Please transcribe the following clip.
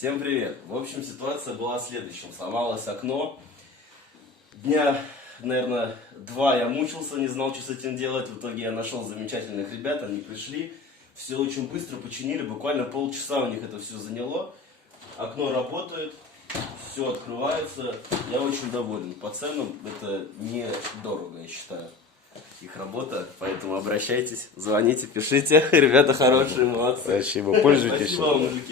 Всем привет! В общем, ситуация была следующим. Сломалось окно. Дня, наверное, 2 я мучился, не знал, что с этим делать. В итоге я нашел замечательных ребят, они пришли. Все очень быстро починили, буквально полчаса у них это все заняло. Окно работает, все открывается. Я очень доволен. По ценам это недорого, я считаю. Их работа, поэтому обращайтесь, звоните, пишите. Ребята хорошие, молодцы. Спасибо, пользуйтесь. Спасибо вам, мужики.